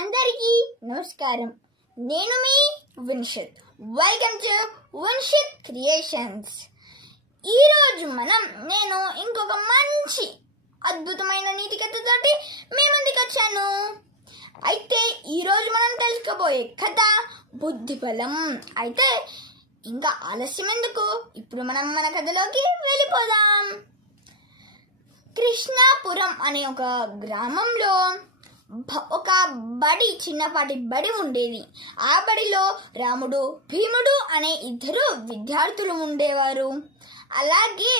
అందరికీ నమస్కారం. నేను మీ Vinshith. Welcome to Vinshith creations. ఈరోజు నేను ఇంకొక మంచి అద్భుతమైన నీతి కథతోటి మీ ముందుకు వచ్చాను. అయితే ఈరోజు మనం తెలుసుకోబోయే కథ బుద్ధి బలం. అయితే ఇంకా ఆలస్యం ఎందుకు, ఇప్పుడు మనం మన కథలోకి వెళ్ళిపోదాం. కృష్ణాపురం అనే ఒక గ్రామంలో ఒక చిన్నపాటి బడి ఉండేది. ఆ బడిలో రాముడు, భీముడు అనే ఇద్దరు విద్యార్థులు ఉండేవారు. అలాగే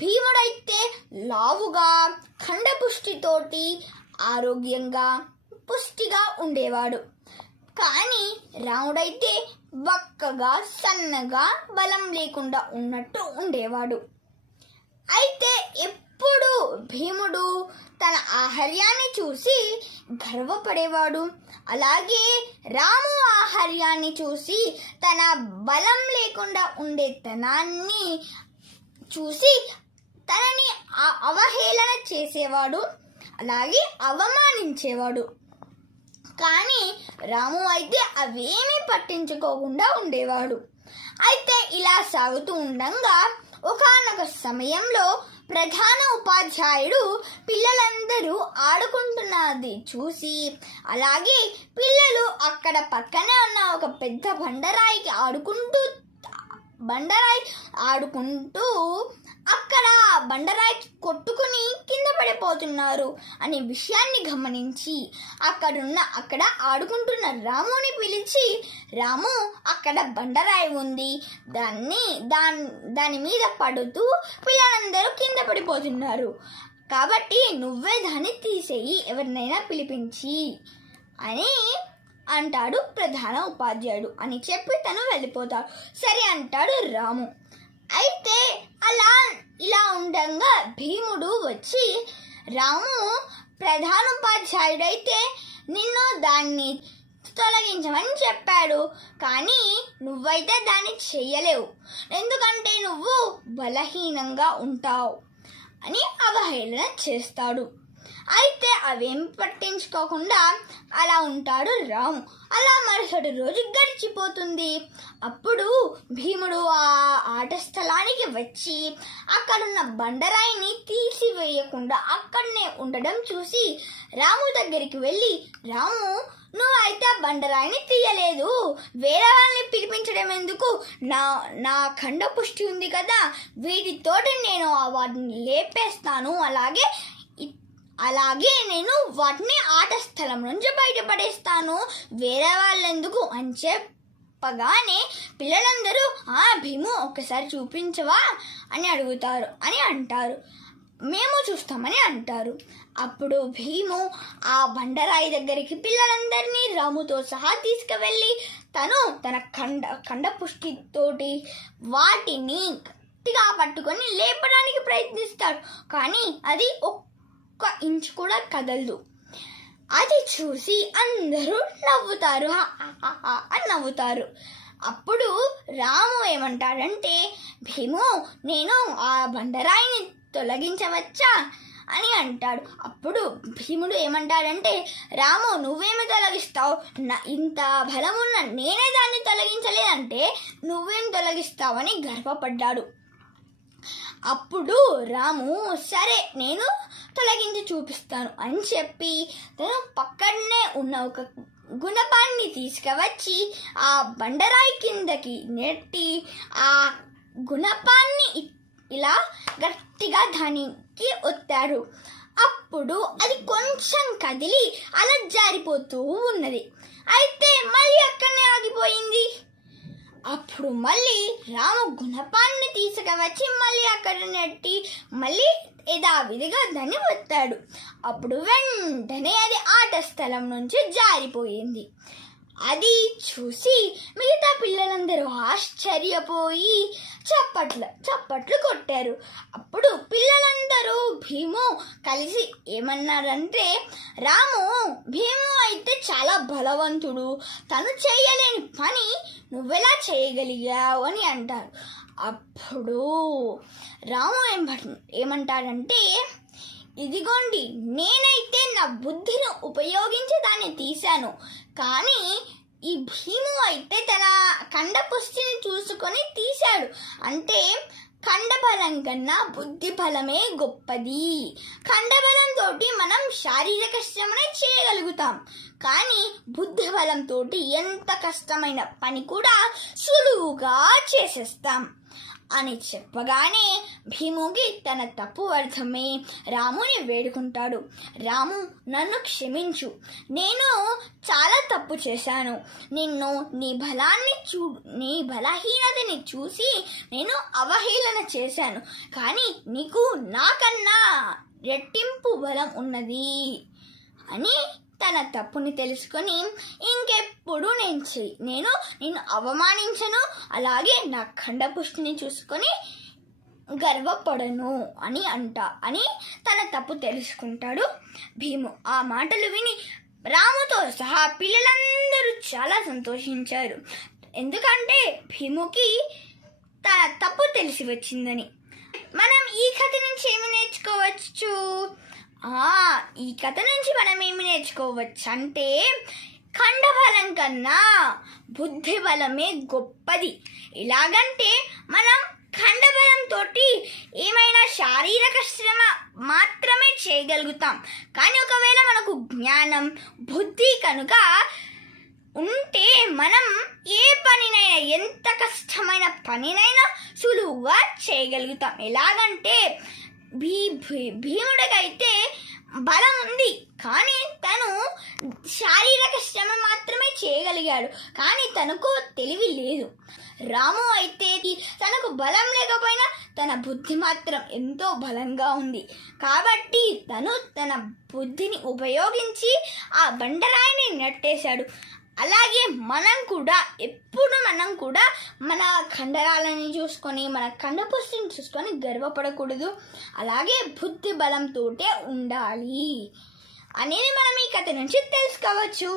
భీముడైతే లావుగా, ఖండపుష్టితోటి ఆరోగ్యంగా పుష్టిగా ఉండేవాడు. కానీ రాముడైతే బక్కగా, సన్నగా, బలం లేకుండా ఉన్నట్టు ఉండేవాడు. అయితే ఎప్పుడు భీముడు తన ఆహార్యాన్ని చూసి గర్వపడేవాడు. అలాగే రాము ఆహార్యాన్ని చూసి తన బలం లేకుండా ఉండే తనాన్ని చూసి తనని అవహేళన చేసేవాడు, అలాగే అవమానించేవాడు. కానీ రాము అయితే అవేమీ పట్టించుకోకుండా ఉండేవాడు. అయితే ఇలా సాగుతూ ఉండగా ఒకానొక సమయంలో ప్రధాన ఉపాధ్యాయుడు పిల్లలందరూ ఆడుకుంటున్నది చూసి, అలాగే పిల్లలు అక్కడ పక్కనే ఉన్న ఒక పెద్ద బండరాయి ఆడుకుంటూ అక్కడ బండరాయి కొట్టుకుని కింద పడిపోతున్నారు అనే విషయాన్ని గమనించి అక్కడ ఆడుకుంటున్న రాముని పిలిచి, రాము, అక్కడ బండరాయి ఉంది, దాని మీద పడుతూ పిల్లలందరూ కింద పడిపోతున్నారు, కాబట్టి నువ్వే దాన్ని తీసేయి, ఎవరినైనా పిలిపించి అని అంటాడు ప్రధాన ఉపాధ్యాయుడు. అని చెప్పి తను వెళ్ళిపోతాడు. సరే అంటాడు రాము. అయితే ఇలా ఉండగా భీముడు వచ్చి, రాము, ప్రధానోపాధ్యాయుడైతే నిన్ను దాన్ని తొలగించమని చెప్పాడు, కానీ నువ్వైతే దాన్ని చెయ్యలేవు, ఎందుకంటే నువ్వు బలహీనంగా ఉంటావు అని అవహేళన చేస్తాడు. అయితే అవేం పట్టించుకోకుండా అలా ఉంటాడు రాము. అలా మరుసటి రోజు గడిచిపోతుంది. అప్పుడు భీముడు ఆ ఆట స్థలానికి వచ్చి అక్కడున్న బండరాయిని తీసివేయకుండా అక్కడనే ఉండడం చూసి రాము దగ్గరికి వెళ్ళి, రాము, నువ్వైతే ఆ బండరాయిని తీయలేదు, వేరే వాళ్ళని పిలిపించడం ఎందుకు, నా ఖండపుష్టి ఉంది కదా, వీటితోటి నేను వాటిని లేపేస్తాను, అలాగే నేను వాటిని ఆట స్థలం నుంచి బయటపడేస్తాను, వేరే వాళ్ళెందుకు అని చెప్పగానే పిల్లలందరూ, భీము, ఒక్కసారి చూపించవా అని అంటారు. మేము చూస్తామని అంటారు. అప్పుడు భీము ఆ బండరాయి దగ్గరికి పిల్లలందరినీ రాముతో సహా తీసుకువెళ్ళి తన ఖండపుష్టితోటి వాటిని గట్టిగా పట్టుకొని లేపడానికి ప్రయత్నిస్తాడు. కానీ అది ఒక్క ఇంచు కూడా కదలదు. అది చూసి అందరూ నవ్వుతారు. అప్పుడు రాము ఏమంటాడంటే, భీము, నేను ఆ బండరాయిని తొలగించవచ్చా అని అంటాడు. అప్పుడు భీముడు ఏమంటాడంటే, రాము, నువ్వేమి తొలగిస్తావు, ఇంత బలమున్న నేనే దాన్ని తొలగించలేదంటే నువ్వేం తొలగిస్తావు అని గర్వపడ్డాడు. అప్పుడు రాము, సరే నేను తొలగించి చూపిస్తాను అని చెప్పి తను పక్కనే ఉన్న ఒక గుణపాన్ని తీసుకువచ్చి ఆ బండరాయి కిందకి నెట్టి ఆ గుణపాన్ని ఇలా గట్టిగా దానికి ఒత్తాడు. అప్పుడు అది కొంచెం కదిలి అలా జారిపోతూ ఉన్నది. అయితే మళ్ళీ అక్కడనే ఆగిపోయింది. అప్పుడు మళ్ళీ రాము గుణపాన్ని తీసుకువచ్చి మళ్ళీ అక్కడ నెట్టి మళ్ళీ యథావిధిగా దాన్ని ఒత్తాడు. అప్పుడు వెంటనే అది ఆట స్థలం నుంచి జారిపోయింది. అది చూసి మిగతా పిల్లలందరూ ఆశ్చర్యపోయి చప్పట్లు కొట్టారు. అప్పుడు పిల్లలందరూ భీము కలిసి ఏమన్నారంటే, రాము, భీము అయితే చాలా బలవంతుడు, తను చేయలేని పని నువ్వెలా చేయగలిగావు అని అంటారు. అప్పుడు రాము ఏమంటాడంటే, ఇదిగోండి, నేనైతే నా బుద్ధిని ఉపయోగించి దాన్ని తీశాను, కానీ ఈ భీము అయితే తన కండపుష్టిని చూసుకొని తీశాడు. అంటే కండబలం కన్నా బుద్ధి బలమే గొప్పది. కండబలంతో మనం శారీరక శ్రమనే చేయగలుగుతాం, కానీ బుద్ధి బలంతో ఎంత కష్టమైన పని కూడా సులువుగా చేసేస్తాం అని చెప్పగానే భీముకి తన తప్పు అర్థమై రాముని వేడుకుంటాడు. రాము, నన్ను క్షమించు, నేను చాలా తప్పు చేశాను. నిన్ను నీ బలహీనతని చూసి నేను అవహేళన చేశాను, కానీ నీకు నాకన్నా రెట్టింపు బలం ఉన్నది అని తన తప్పుని తెలుసుకొని ఇంకెప్పుడు నేను నిన్ను అవమానించను, అలాగే నా ఖండపుష్టిని చూసుకొని గర్వపడను అని తన తప్పు తెలుసుకుంటాడు భీము. ఆ మాటలు విని రాముతో సహా పిల్లలందరూ చాలా సంతోషించారు, ఎందుకంటే భీముకి తన తప్పు తెలిసి వచ్చిందని. మనం ఈ కథ నుంచి ఏమి నేర్చుకోవచ్చు? ఈ కథ నుంచి మనం ఏమి నేర్చుకోవచ్చు అంటే, ఖండబలం కన్నా బుద్ధి బలమే గొప్పది. ఎలాగంటే మనం ఖండబలంతో ఏమైనా శారీరక శ్రమ మాత్రమే చేయగలుగుతాం, కానీ ఒకవేళ మనకు జ్ఞానం, బుద్ధి కనుక ఉంటే మనం ఏ పనినైనా, ఎంత కష్టమైన పనినైనా సులువుగా చేయగలుగుతాం. ఎలాగంటే భీముడికైతే బలం ఉంది, కానీ తను శారీరక శ్రమ మాత్రమే చేయగలిగాడు, కానీ తనకు తెలివి లేదు. రాము అయితే తనకు బలం లేకపోయినా తన బుద్ధి మాత్రం ఎంతో బలంగా ఉంది, కాబట్టి తను తన బుద్ధిని ఉపయోగించి ఆ బండరాయిని నెట్టేశాడు. అలాగే మనం కూడా మన కండరాలని చూసుకొని, మన కండపుష్టిని చూసుకొని గర్వపడకూడదు, అలాగే బుద్ధి బలంతో ఉండాలి అనేది మనం ఈ కథ నుంచి తెలుసుకోవచ్చు.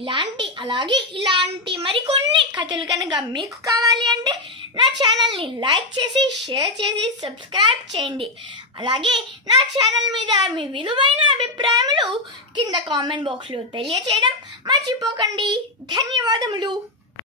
ఇలాంటి మరికొన్ని కథలు కనుక మీకు కావాలి అంటే నా ఛానల్ని లైక్ చేసి, షేర్ చేసి, సబ్స్క్రైబ్ చేయండి. అలాగే నా ఛానల్ మీద మీ విలువైన అభిప్రాయములు కింద కామెంట్ బాక్స్లో తెలియచేయడం మర్చిపోకండి. ధన్యవాదములు.